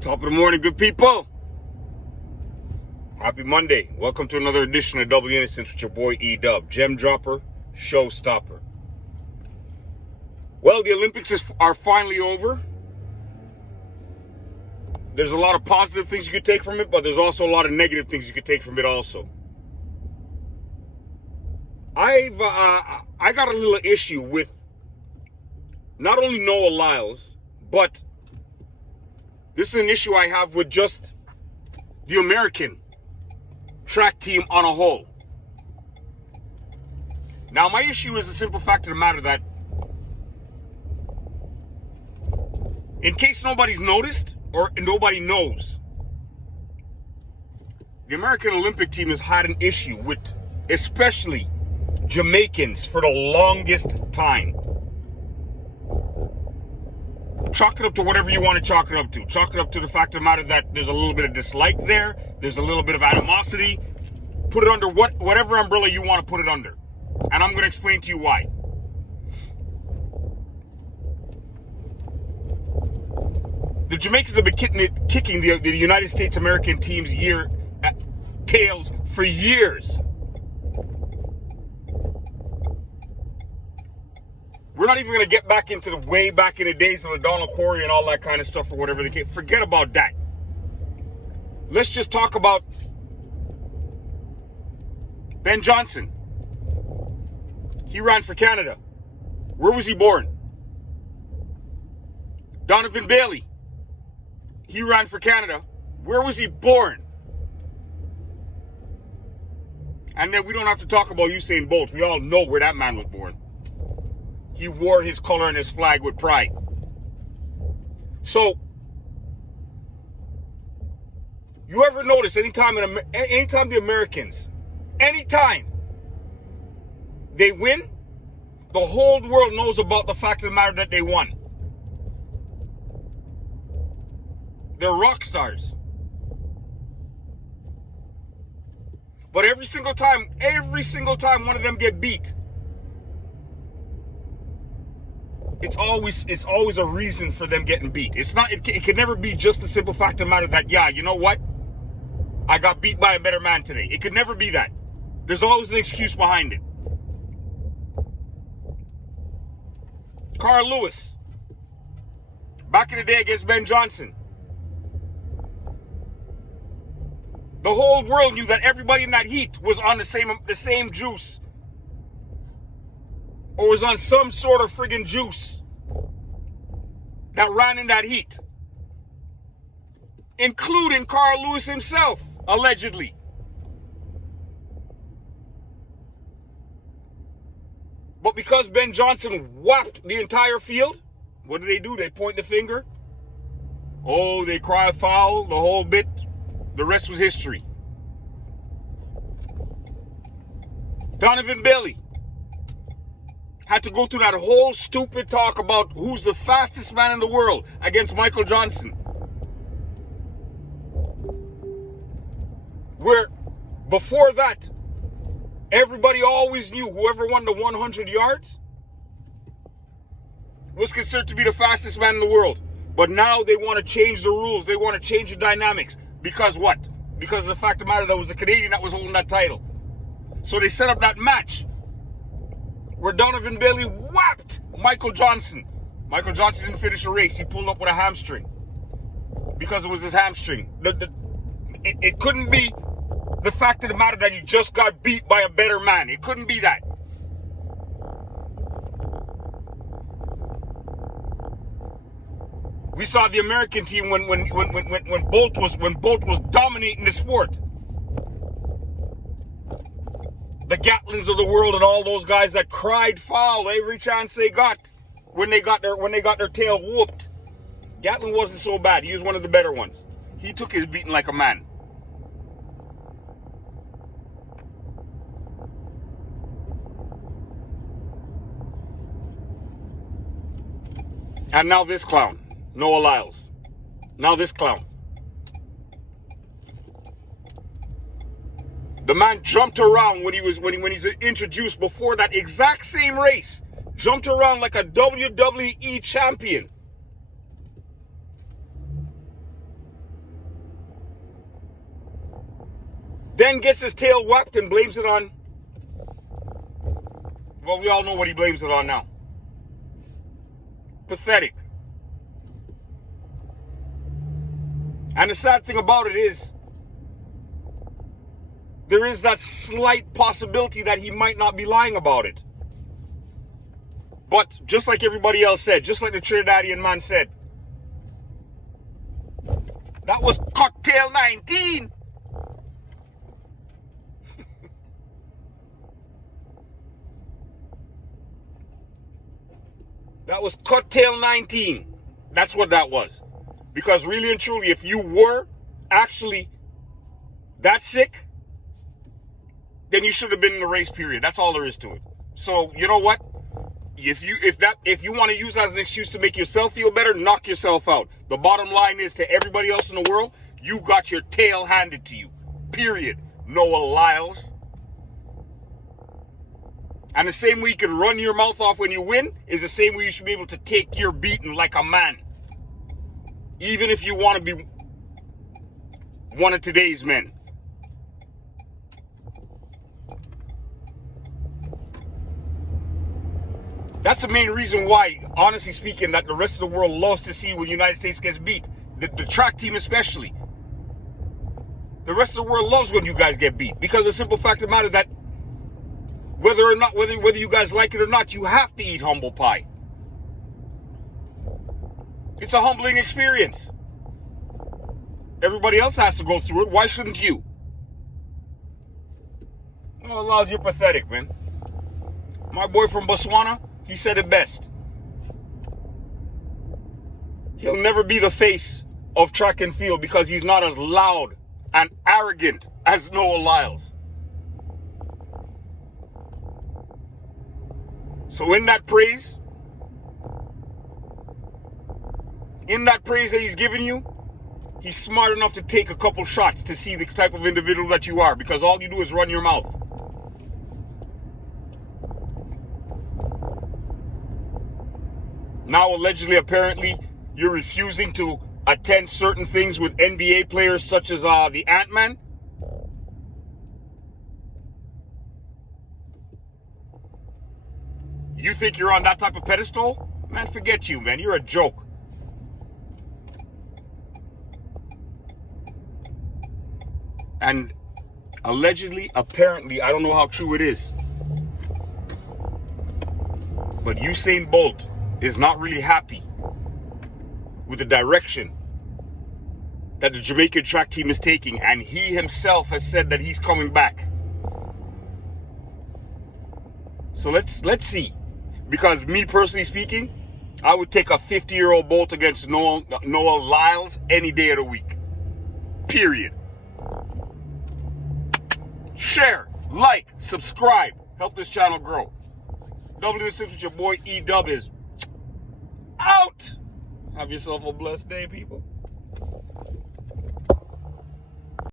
Top of the morning, good people. Happy Monday. Welcome to another edition of Double Innocence with your boy E-Dub, gem dropper, showstopper. Well, the Olympics are finally over. There's a lot of positive things you could take from it, but there's also a lot of negative things you could take from it also. I got a little issue with not only Noah Lyles, but this is an issue I have with just the American track team on a whole. Now, my issue is the simple fact of the matter that, in case nobody's noticed or nobody knows, the American Olympic team has had an issue with especially Jamaicans for the longest time. Chalk it up to whatever you want to chalk it up to. Chalk it up to the fact of the matter that there's a little bit of dislike there. There's a little bit of animosity. Put it under whatever umbrella you want to put it under. And I'm going to explain to you why. The Jamaicans have been kicking the United States American team's tails for years. We're not even going to get back into the way back in the days of the Donald Corey and all that kind of stuff or whatever the case. Forget about that. Let's just talk about Ben Johnson. He ran for Canada. Where was he born? Donovan Bailey. He ran for Canada. Where was he born? And then we don't have to talk about Usain Bolt. We all know where that man was born. He wore his color and his flag with pride. So, you ever notice anytime the Americans, anytime they win, the whole world knows about the fact of the matter that they won. They're rock stars. But every single time one of them get beat, it's always a reason for them getting beat. It can never be just the simple fact of the matter that, yeah, you know what? I got beat by a better man today. It could never be that. There's always an excuse behind it. Carl Lewis, back in the day against Ben Johnson. The whole world knew that everybody in that heat was on the same juice. Or was on some sort of friggin' juice that ran in that heat. Including Carl Lewis himself, allegedly. But because Ben Johnson whacked the entire field, what do? They point the finger. Oh, they cry foul, the whole bit. The rest was history. Donovan Bailey had to go through that whole stupid talk about who's the fastest man in the world against Michael Johnson. Where before that, everybody always knew whoever won the 100 yards was considered to be the fastest man in the world. But now they want to change the rules. They want to change the dynamics. Because what? Because of the fact of the matter that it was a Canadian that was holding that title. So they set up that match where Donovan Bailey whacked Michael Johnson. Michael Johnson didn't finish the race. He pulled up with a hamstring. Because it was his hamstring. It couldn't be the fact of the matter that you just got beat by a better man. It couldn't be that. We saw the American team when Bolt was dominating the sport. The Gatlins of the world and all those guys that cried foul every chance they got when they got their tail whooped. Gatlin wasn't so bad. He was one of the better ones. He took his beating like a man. And now this clown, Noah Lyles. Now this clown. The man jumped around when he's introduced before that exact same race. Jumped around like a WWE champion. then gets his tail whacked and blames it on, well, we all know what he blames it on now. Pathetic. And the sad thing about it is, there is that slight possibility that he might not be lying about it. But just like everybody else said, just like the Trinidadian man said, that was cocktail 19. That was cocktail 19. That's what that was. Because really and truly, if you were actually that sick, then you should have been in the race, period. That's all there is to it. So, you know what? If you want to use that as an excuse to make yourself feel better, knock yourself out. The bottom line is, to everybody else in the world, you got your tail handed to you. Period. Noah Lyles. And the same way you can run your mouth off when you win is the same way you should be able to take your beating like a man. Even if you want to be one of today's men. That's the main reason why, honestly speaking, that the rest of the world loves to see when the United States gets beat. The track team especially. The rest of the world loves when you guys get beat. Because the simple fact of the matter that whether you guys like it or not, you have to eat humble pie. It's a humbling experience. Everybody else has to go through it. Why shouldn't you? Oh, Laws, you're pathetic, man. My boy from Botswana, he said it best. He'll never be the face of track and field because he's not as loud and arrogant as Noah Lyles. So in that praise that he's giving you, he's smart enough to take a couple shots to see the type of individual that you are, because all you do is run your mouth. Now, allegedly, apparently, you're refusing to attend certain things with NBA players such as the Ant-Man. You think you're on that type of pedestal? Man, forget you, man. You're a joke. And allegedly, apparently, I don't know how true it is, but Usain Bolt is not really happy with the direction that the Jamaican track team is taking, and he himself has said that he's coming back. So let's see. Because me personally speaking, I would take a 50-year-old Bolt against Noah Lyles any day of the week. Period. Share, like, subscribe. Help this channel grow. W6 with your boy E-Dub is out. Have yourself a blessed day, people.